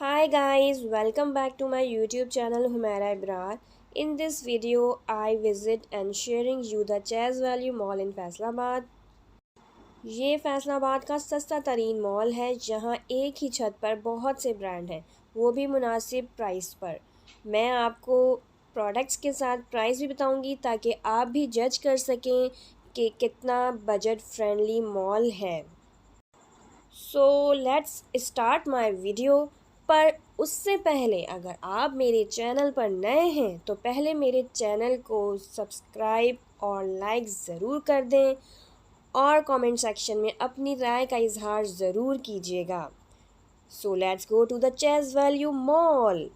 Hi guys, welcome back to my YouTube channel Humaira abrar. In this video, I visit and sharing you the Chaz Value Mall in Faisalabad. ये फैसलाबाद का सस्ता तरीन mall है जहाँ एक ही छत पर बहुत से ब्रांड हैं, वो भी मुनासिब प्राइस पर। मैं आपको प्रोडक्ट्स के साथ प्राइस भी बताऊंगी ताकि आप भी जज कर सकें कि कितना बजट फ्रेंडली मॉल है। So let's start my video. पर उससे पहले अगर आप मेरे चैनल पर नए हैं तो पहले मेरे चैनल को सब्सक्राइब और लाइक ज़रूर कर दें और कमेंट सेक्शन में अपनी राय का इजहार ज़रूर कीजिएगा। So let's go to the Chase Value mall.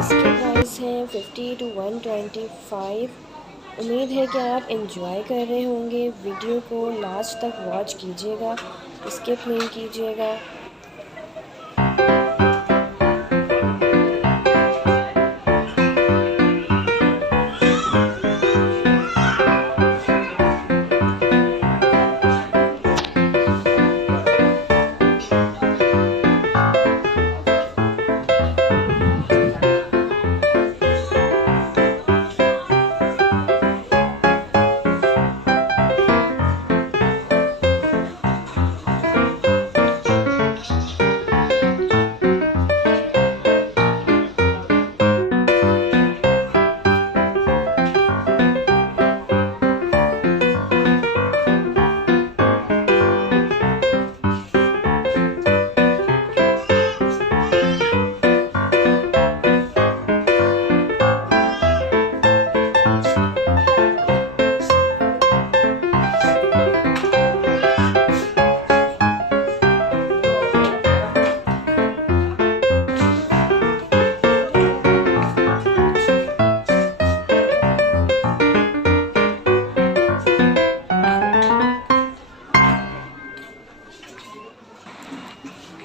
इसके प्राइस हैं 50 to 125। उम्मीद है कि आप इंजॉय कर रहे होंगे। वीडियो को लास्ट तक वॉच कीजिएगा, स्किप नहीं कीजिएगा।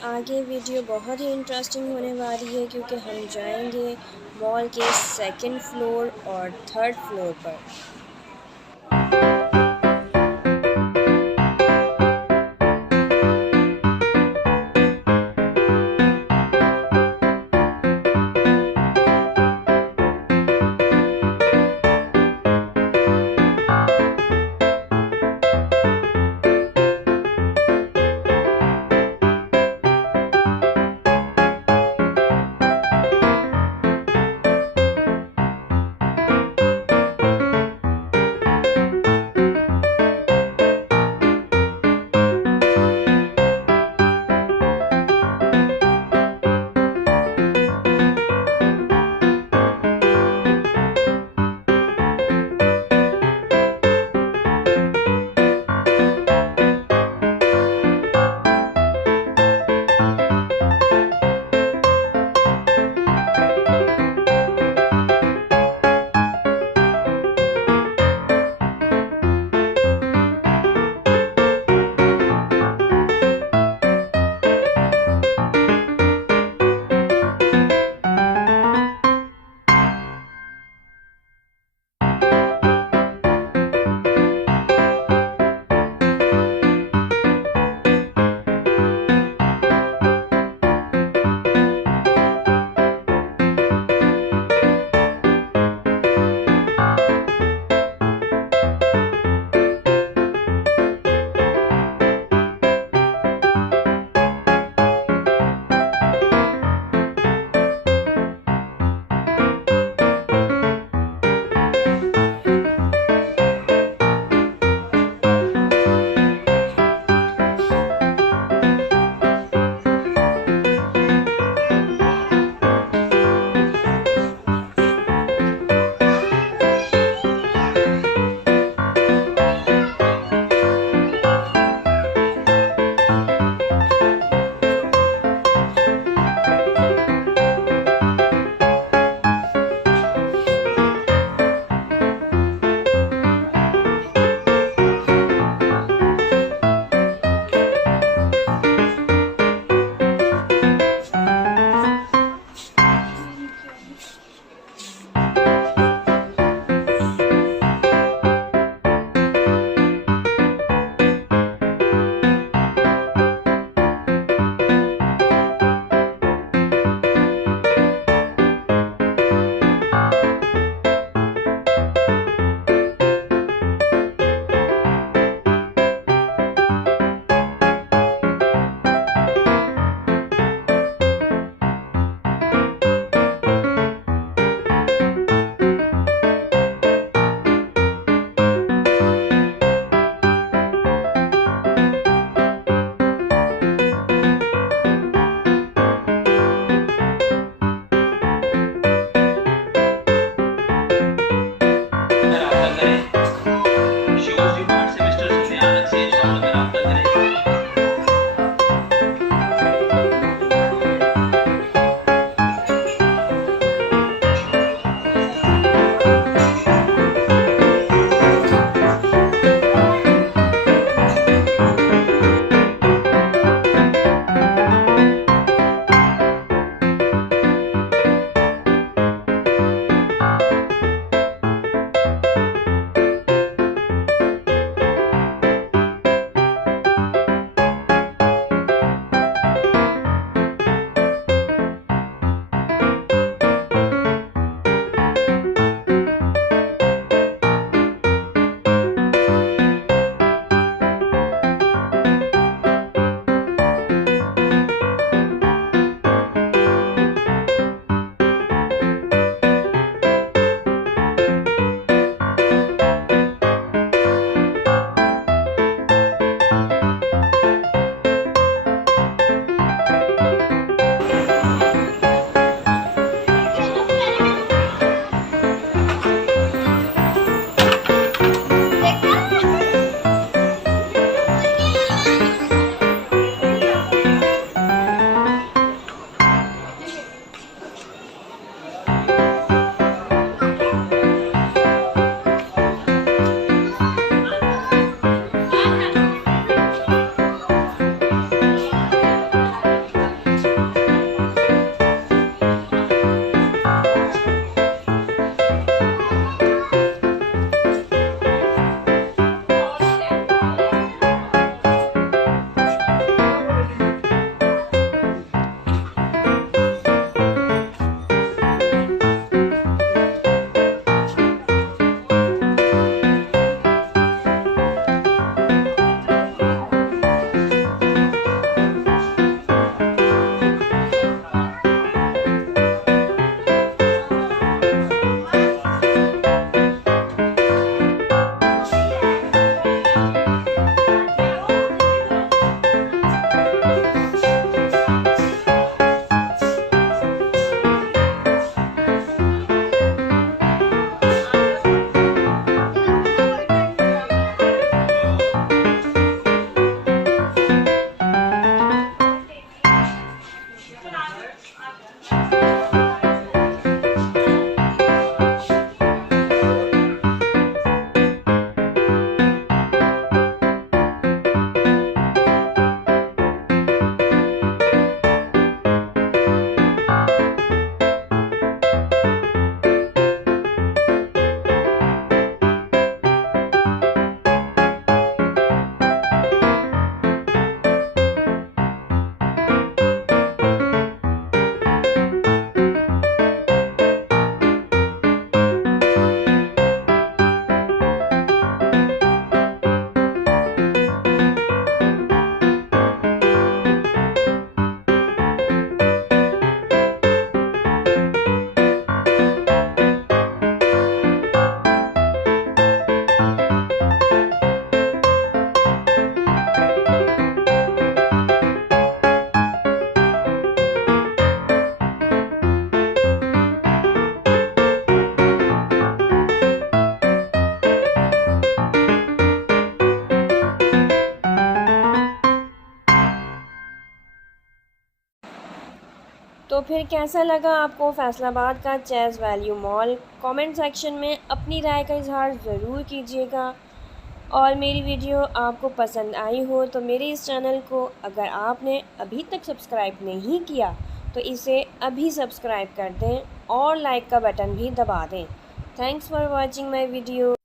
आगे वीडियो बहुत ही इंटरेस्टिंग होने वाली है क्योंकि हम जाएंगे मॉल के सेकंड फ्लोर और थर्ड फ्लोर पर। तो फिर कैसा लगा आपको फैसलाबाद का Chase value mall? Comment section में अपनी राय का इजहार ज़रूर कीजिएगा। और मेरी वीडियो आपको पसंद आई हो तो मेरे इस चैनल को अगर आपने अभी तक सब्सक्राइब नहीं किया तो इसे अभी सब्सक्राइब कर दें और लाइक का बटन भी दबा दें। Thanks for watching my video.